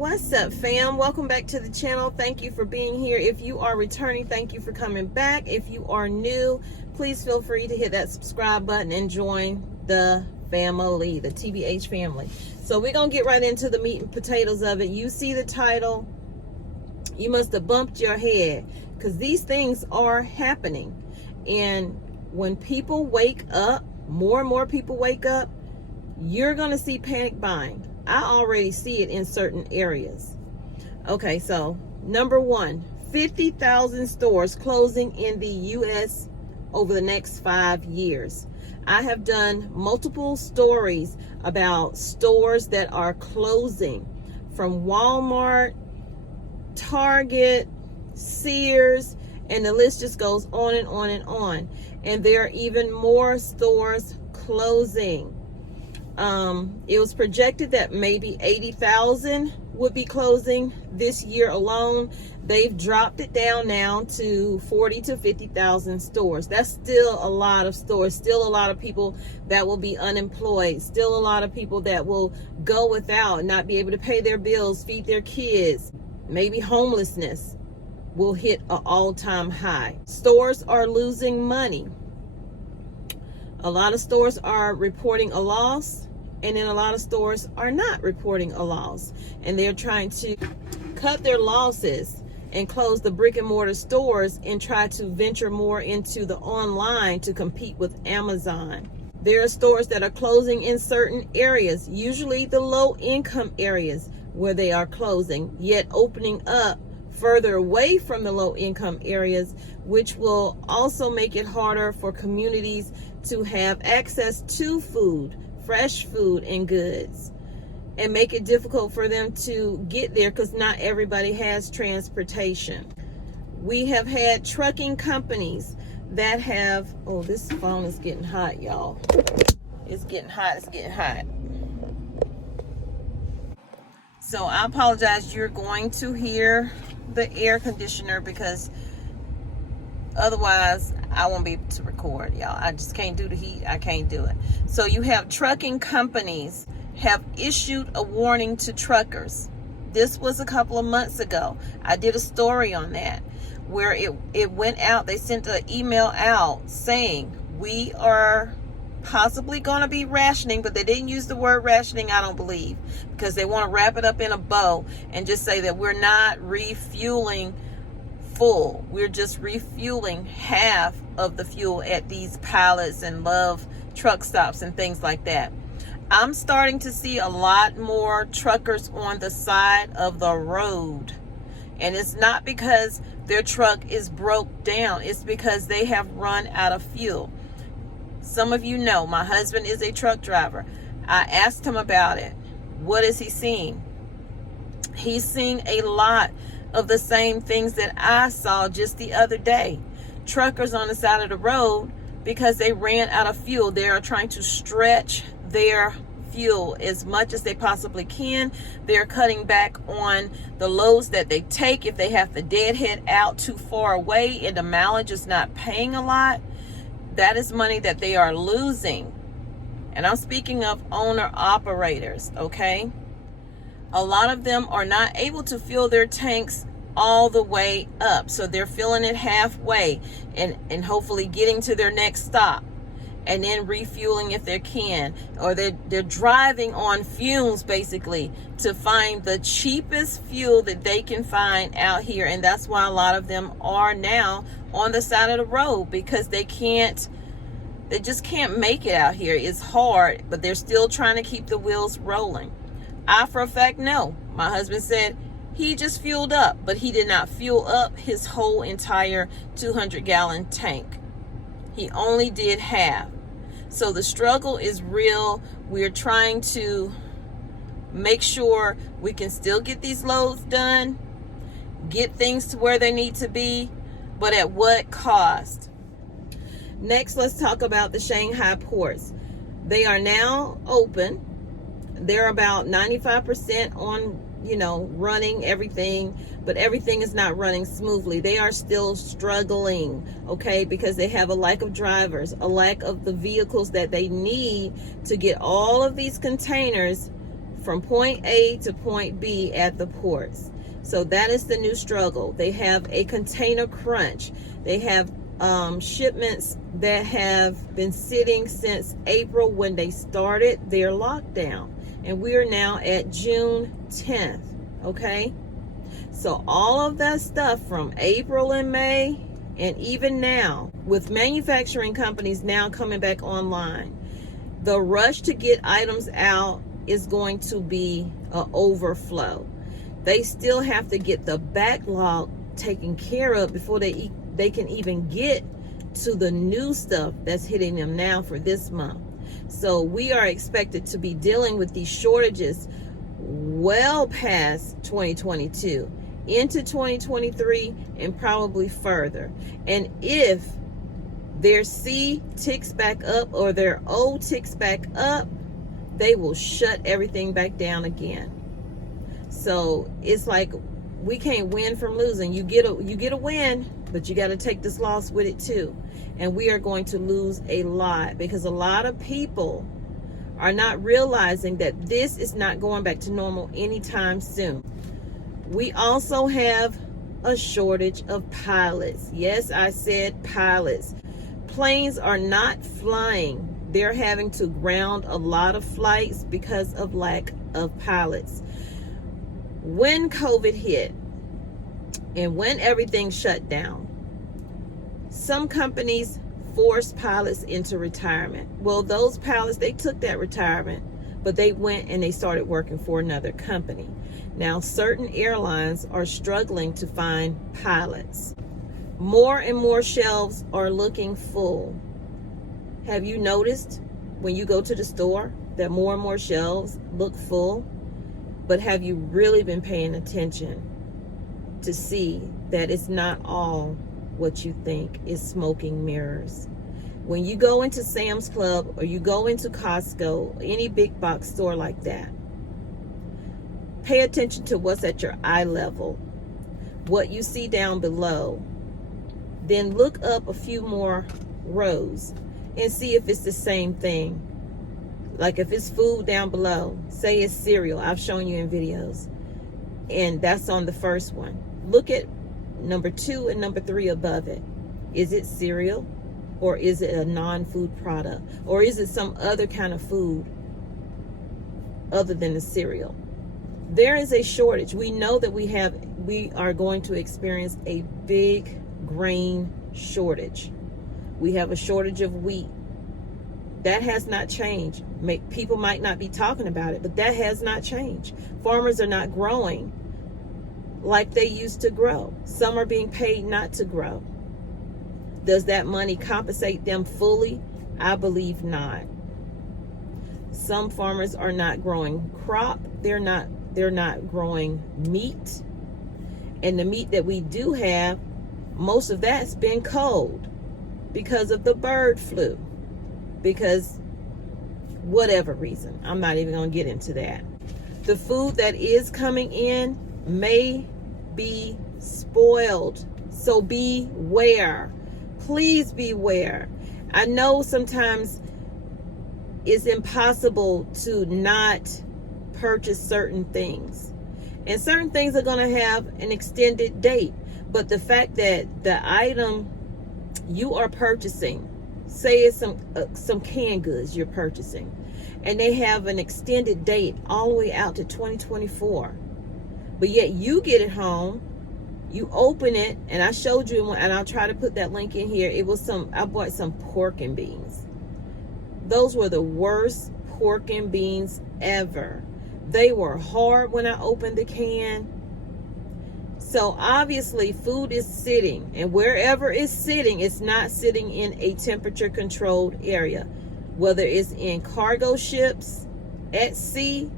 What's up, fam? Welcome back to the channel. Thank you for being here. If you are returning, thank you for coming back. If you are new, please feel free to hit that subscribe button and join the family, the TBH family. So we're gonna get right into the meat and potatoes of it. You see the title, you must have bumped your head, because these things are happening. And when people wake up, more and more people wake up, you're gonna see panic buying. I already see it in certain areas. Okay, so number one, 50,000 stores closing in the U.S. over the next 5 years. I have done multiple stories about stores that are closing, from Walmart, Target, Sears, and the list just goes on and on and on. And there are even more stores closing. It was projected that maybe 80,000 would be closing this year alone. They've dropped it down now to 40 to 50,000 stores. That's still a lot of stores, still a lot of people that will be unemployed, still a lot of people that will go without, not be able to pay their bills, feed their kids. Maybe homelessness will hit an all-time high. Stores are losing money. A lot of stores are reporting a loss, and then a lot of stores are not reporting a loss. And they're trying to cut their losses and close the brick and mortar stores and try to venture more into the online to compete with Amazon. There are stores that are closing in certain areas, usually the low income areas where they are closing, yet opening up further away from the low income areas, which will also make it harder for communities to have access to food, fresh food and goods, and make it difficult for them to get there because not everybody has transportation. We have had trucking companies that have, oh, this phone is getting hot, y'all. It's getting hot, it's getting hot. So I apologize, you're going to hear the air conditioner because otherwise I won't be able to record, y'all. I just can't do the heat. I can't do it. So you have trucking companies have issued a warning to truckers. This was a couple of months ago. I did a story on that where it went out. They sent an email out saying we are possibly going to be rationing, but they didn't use the word rationing, I don't believe, because they want to wrap it up in a bow and just say that we're not refueling full. We're just refueling half of the fuel at these pallets and Love truck stops and things like that. I'm starting to see a lot more truckers on the side of the road. And it's not because their truck is broke down. It's because they have run out of fuel. Some of you know my husband is a truck driver. I asked him about it. What is he seeing? He's seeing a lot of the same things that I saw just the other day. Truckers on the side of the road, because they ran out of fuel. They are trying to stretch their fuel as much as they possibly can. They're cutting back on the loads that they take. If they have to deadhead out too far away and the mileage is not paying a lot, that is money that they are losing. And I'm speaking of owner operators, okay? A lot of them are not able to fill their tanks all the way up. So they're filling it halfway and hopefully getting to their next stop and then refueling if they can. Or they're driving on fumes basically to find the cheapest fuel that they can find out here. And that's why a lot of them are now on the side of the road, because they just can't make it out here. It's hard, but they're still trying to keep the wheels rolling. I for a fact know. My husband said he just fueled up, but he did not fuel up his whole entire 200-gallon tank. He only did half. So the struggle is real. We're trying to make sure we can still get these loads done, get things to where they need to be, but at what cost? Next, let's talk about the Shanghai ports. They are now open. They're about 95% on, running everything, but everything is not running smoothly. They are still struggling, okay, because they have a lack of drivers, a lack of the vehicles that they need to get all of these containers from point A to point B at the ports. So that is the new struggle. They have a container crunch. They have shipments that have been sitting since April when they started their lockdown. And we are now at June 10th, okay? So all of that stuff from April and May, and even now, with manufacturing companies now coming back online, the rush to get items out is going to be an overflow. They still have to get the backlog taken care of before they can even get to the new stuff that's hitting them now for this month. So we are expected to be dealing with these shortages well past 2022 into 2023 and probably further. And if their C ticks back up or their O ticks back up, they will shut everything back down again. So it's like we can't win from losing. You get a win, but you got to take this loss with it too. And we are going to lose a lot because a lot of people are not realizing that this is not going back to normal anytime soon. We also have a shortage of pilots. Yes, I said pilots. Planes are not flying. They're having to ground a lot of flights because of lack of pilots. When COVID hit and when everything shut down, some companies forced pilots into retirement. Well, those pilots, they took that retirement, but they went and they started working for another company. Now, certain airlines are struggling to find pilots. More and more shelves are looking full. Have you noticed when you go to the store that more and more shelves look full? But have you really been paying attention to see that it's not all what you think is smoke and mirrors? When you go into Sam's Club or you go into Costco, any big box store like that, pay attention to what's at your eye level, what you see down below. Then look up a few more rows and see if it's the same thing. Like if it's food down below, say it's cereal, I've shown you in videos, and that's on the first one. Look at number 2 and number 3 above it. Is it cereal, or is it a non-food product, or is it some other kind of food other than the cereal? There is a shortage. We know that we are going to experience a big grain shortage. We have a shortage of wheat. That has not changed. People might not be talking about it, but that has not changed. Farmers are not growing like they used to grow. Some are being paid not to grow. Does that money compensate them fully? I believe not. Some farmers are not growing crop. They're not growing meat. And the meat that we do have, most of that's been cold because of the bird flu. Because whatever reason, I'm not even going to get into that. The food that is coming in may be spoiled. So beware. Please beware. I know sometimes it's impossible to not purchase certain things. And certain things are going to have an extended date. But the fact that the item you are purchasing, say it's some canned goods you're purchasing, and they have an extended date all the way out to 2024, but yet you get it home, you open it, and I showed you, and I'll try to put that link in here. I bought some pork and beans. Those were the worst pork and beans ever. They were hard when I opened the can. So obviously food is sitting, and wherever it's sitting, it's not sitting in a temperature controlled area, whether it's in cargo ships at sea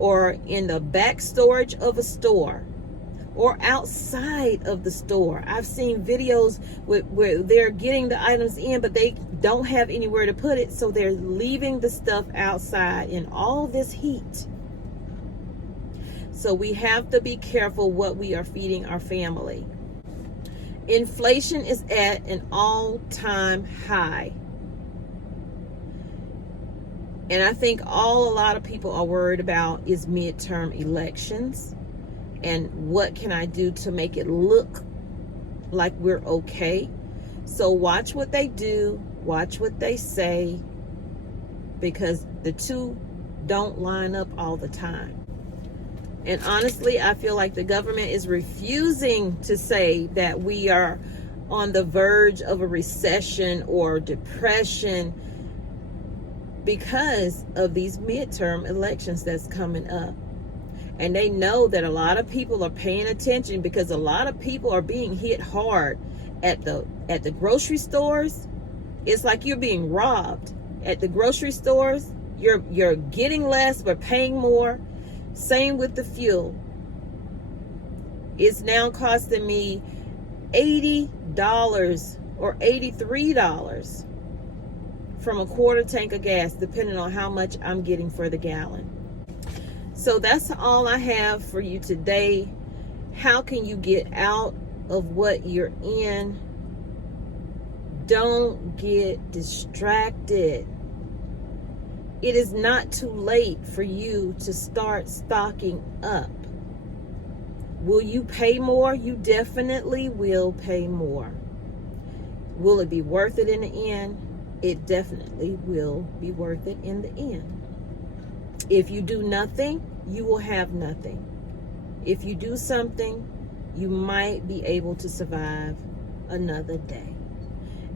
or in the back storage of a store or outside of the store. I've seen videos where they're getting the items in, but they don't have anywhere to put it, so they're leaving the stuff outside in all this heat. So we have to be careful what we are feeding our family. Inflation is at an all-time high. And I think a lot of people are worried about is midterm elections and what can I do to make it look like we're okay. So watch what they do, watch what they say, because the two don't line up all the time. And honestly, I feel like the government is refusing to say that we are on the verge of a recession or depression because of these midterm elections that's coming up. And they know that a lot of people are paying attention, because a lot of people are being hit hard at the grocery stores. It's like you're being robbed at the grocery stores. You're getting less but paying more. Same with the fuel. It's now costing me $80 or $83 from a quarter tank of gas, depending on how much I'm getting for the gallon. So that's all I have for you today. How can you get out of what you're in? Don't get distracted. It is not too late for you to start stocking up. Will you pay more? You definitely will pay more. Will it be worth it in the end? It definitely will be worth it in the end. If you do nothing, you will have nothing. If you do something, you might be able to survive another day.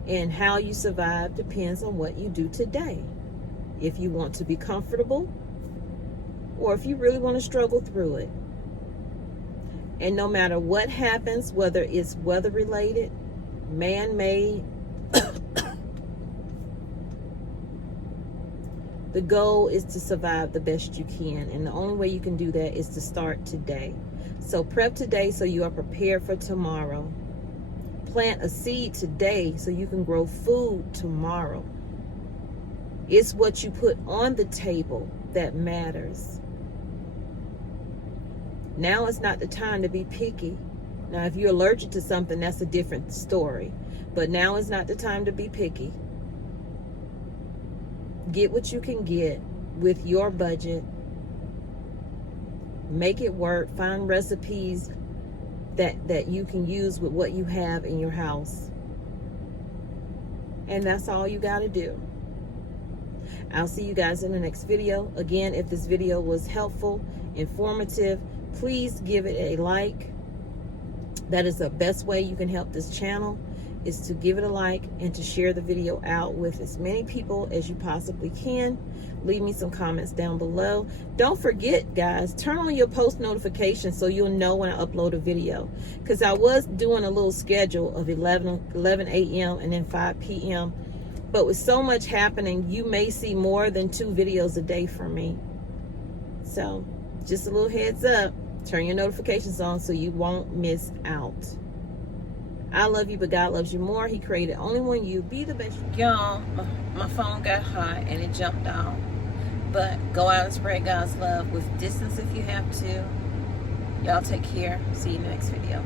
And how you survive depends on what you do today. If you want to be comfortable, or if you really want to struggle through it. And no matter what happens, whether it's weather related, man-made, the goal is to survive the best you can. And the only way you can do that is to start today. So prep today so you are prepared for tomorrow. Plant a seed today so you can grow food tomorrow. It's what you put on the table that matters. Now is not the time to be picky. Now, if you're allergic to something, that's a different story. But now is not the time to be picky. Get what you can get with your budget. Make it work. Find recipes that you can use with what you have in your house. And that's all you got to do. I'll see you guys in the next video. Again, if this video was helpful, informative, please give it a like. That is the best way you can help this channel, is to give it a like and to share the video out with as many people as you possibly can. Leave me some comments down below. Don't forget, guys, turn on your post notifications so you'll know when I upload a video. Because I was doing a little schedule of 11 a.m. and then 5 p.m. But with so much happening, you may see more than 2 videos a day from me. So just a little heads up. Turn your notifications on so you won't miss out. I love you, but God loves you more. He created only one you. Be the best. Y'all, my phone got hot and it jumped off. But go out and spread God's love with distance if you have to. Y'all take care. See you in the next video.